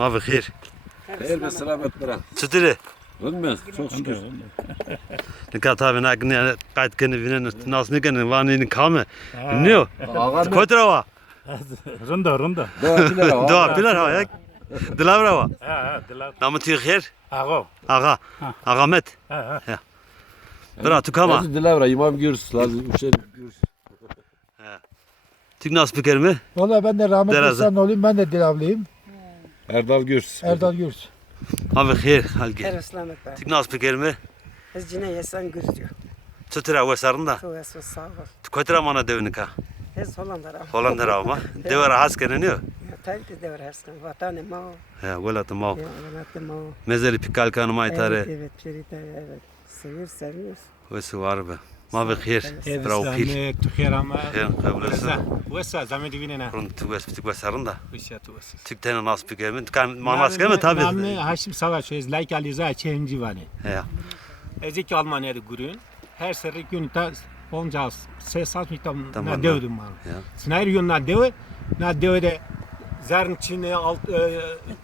Ma bixir. Hayır be selamet bırak. Çıtırı. Ölmez. Çok şükür. Nika tabi nakni kayıt keni vinen nas nikeni vanini kame. Niyo? Ağa ne? Koytrava. Rında. Doğa bilir ağa. Doğa pilar ha ya. Dilavrava. Ha, dilar. Namı tüyxir. Ağa. Ağa. Ağamet. Ha. Bira tukama. Lazım dilavra imam gürs. Lazım şey gürs. Tük nas piker mi? Valla ben de rahmetli Deraze. sen olayım, ben de Dilavlıyım. Erdal gürs. Erdal Gürs. Ma bixir halgi. Her ıslamet var. Tük nas piker mi? Ez cine yesan gürtüyor. Çıtıra vesarında. Tu esu sağ ol. Koytra mana devinika. Ez Hollandara. Hollanda rava. Devara haskene niyo? Tabii de devre her sene. Vatanı mao. Ya golatı ma. Ya vatanı mao. Mezeli pikal kanı Evet, maytare. evet, pirita, evet. Seviyoruz. Vesu var be. Ma bixir. Ev Bira ukil. İslamek, Türkiye ama. Xeyr, qabul etsin. Vesa, zahmet evine. Run tük vesarında. Vişyatı vesa. Tük tane nas piker mi? Tükan manas kemi tabi. Namne Haşim Savaş, ez like aliza çenci vane. Ya. Ezik Almanya'da gurun. Her seri gün ta onca sesat mitam Tamam, na devdim mal. Ya. Sınayır yön na deve. Na deve de zarın içine alt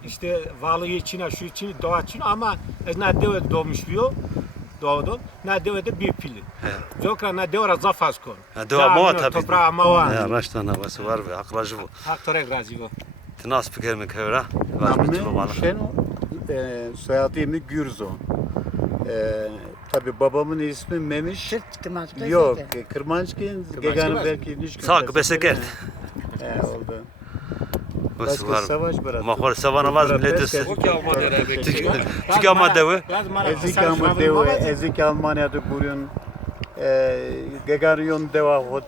işte valı içine şu içine doğa içine ama na deve doğmuş diyor. Doğdum. Na deve de bir pili. Zokra na deve zafaz kon. Ya doğa mava tabi. Toprağı mava. Ya raştana vesu var be. Aklajı bu. Hak torek razı go. Nas piker mi kevra? Vazmi tuba bana. Şeno, soyadımı Gürzo. Tabi babamın ismi Memiş. Şırt kımaç. Yok, Kırmançkin, Gegan'ın belki niş Sağ beseket. Oldu. Vesu Başka var. savaş bıraktı. Mahor savana vaz milletesi. Ki Almanya'da bekliyor. Tük ama devi. Ezik Almanya'da kurun. Gegan'ın deva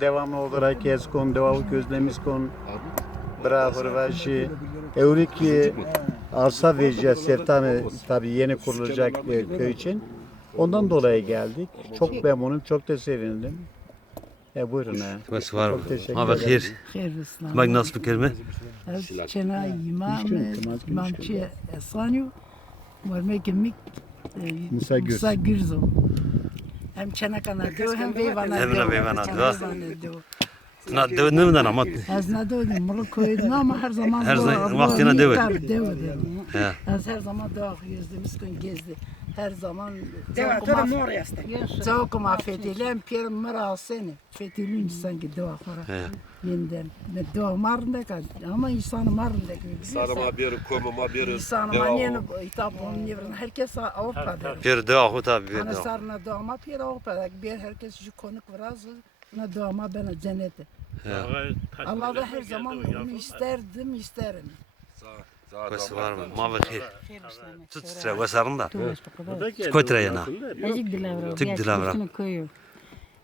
devamlı olarak eskon, deva közlemiz kon. Bravo, vaşı. Evriki arsa vereceğiz Sertan'ı tabii yeni kurulacak köy için. Ondan dolayı geldik. Çok memnunum, çok da sevindim. Buyurun ha. Vesu var. Çok teşekkür Ma ederim. bixir. خير السلام Bak nas piker mi? كنا إمامشي إسانيو ورميك ميك Musa Gürz. موسى جرزو هم كنا كنا دو هم بيوانا Hem de beyvana دو Na devi nemden ama. Az nadı mırı koydum ama her zaman Her zaman bu vaktine devi. devi. Ya. Az her zaman doğa yüzdüğümüz gün gezdi. Her zaman Deva, toda mor yasta. Çok affedilen bir mıra seni. Fethilin sanki doğa para. Ya. Yeniden. Ne doğa marında kal ama insan marında gibi. Sarıma bir, komuma bir. İnsan manyen hitap onun yerine herkes Avrupa'da. Bir deva hu tabi bir Ana deva. sarına doğma bir Avrupa'da bir herkes şu konuk biraz na doğma bana cennete. Allah da her zaman onu isterdim isterim. Vesu var mı? Ma bixir. Tut sıra vesarında. Koytra yana. Ezik dilavra. Tük dilavra. Koyu.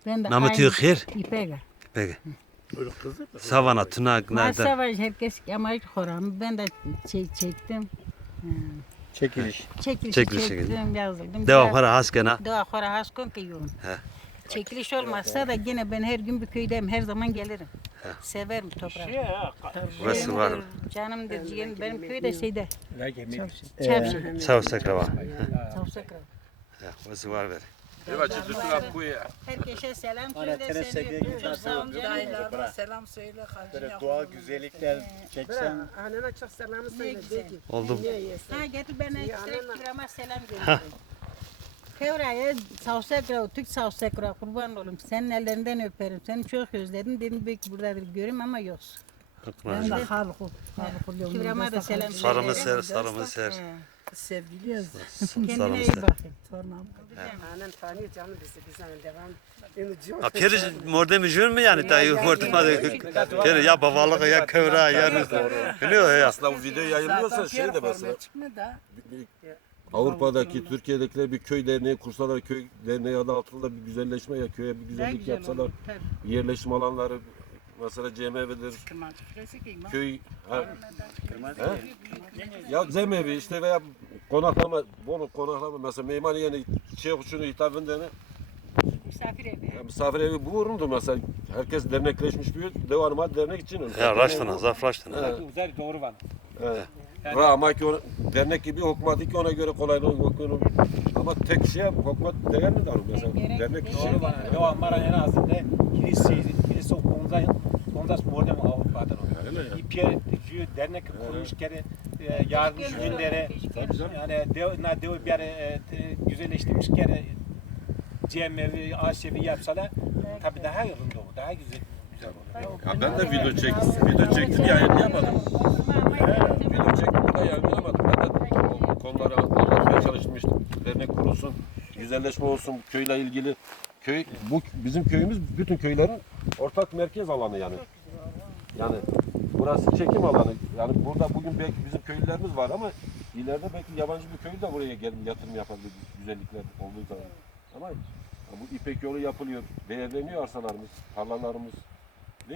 Ben de Namı tüyxir. İpega. Peki. Savana tunak nerede? Savaş herkes ama hiç koram. Ben de çektim. Çekiliş. Çekiliş Çektim yazdım. Deva para haskena. Doğa kora haskon ki yoğun. Çekiliş olmazsa da yine ben her gün bir köydeyim. Her zaman gelirim. Severim toprağı. Vesu var. Canımdır ciğerim. Benim köyde şeyde. Çavşin. Savsakrava. Çavsakra. Vesu var ver. Herkese selam söyle. Seni çok sağ olun canım. Dayılarına selam söyle. Böyle doğal güzellikler çeksen. Anana çok selamı söyle. De ki. Oldu. Ha getir bana kirama selam gönderin. Kevra'ya savsakra, Türk savsakra kurban olayım. Senin ellerinden öperim. Seni çok özledim. Dedim belki buradadır göreyim ama yoksun. Ben de halkı. Kibrama da selam Sarımı ser, sarımı ser. Sevgiliyiz. Kendine iyi bak. Anan tanıyor canım bizi. Biz hani devam. Ha peri morde mi jür mü yani dayı kortmadı. Peri ya babalık ya kıvra ya ne o ya. Aslında bu video yayınlıyorsa şey de mesela. Avrupa'daki, Türkiye'dekiler bir köy derneği kursalar, köy derneği adı altında bir güzelleşme ya köye bir güzellik yapsalar, yerleşim alanları mesela cemevidir, köy, ha? Ya cemevi işte veya konaklama, bunu konaklama mesela Meymaniye'nin şey kuşunu hitabında ne? Misafir evi. Ya misafir evi bulurumdu mesela. Herkes dernekleşmiş bir devamlı dernek için. Ya raştana, zaf raştana. Güzel doğru var. Evet. Ama ki dernek gibi hükümet ki ona göre kolaylık bakıyorum. Ama tek şey hükümet değer mi darum mesela? Dernek işi. Doğru var. Devam var en azından kilise okulunda ondan modern Avrupa'dan. İpiye dernek kurmuş kere yardımcı günleri yani dev bir güzelleştirmiş kere cemevi, aşevi yapsalar tabii daha yolunda olur, daha güzel olur. Ya ben de video çektim yayınlayamadım. Video çektim burada yayınlayamadım. Ben de o konuları anlatmaya çalışmıştım. Dernek kurulsun, güzelleşme olsun, köyle ilgili. Bu bizim köyümüz bütün köylerin ortak merkez alanı yani. Yani burası çekim alanı. Yani burada bugün belki bizim köylülerimiz var ama ileride belki yabancı bir köylü de buraya gelip yatırım yapabilir güzellikler olduğu zaman. Ama bu İpek yolu yapılıyor, değerleniyor arsalarımız, tarlalarımız.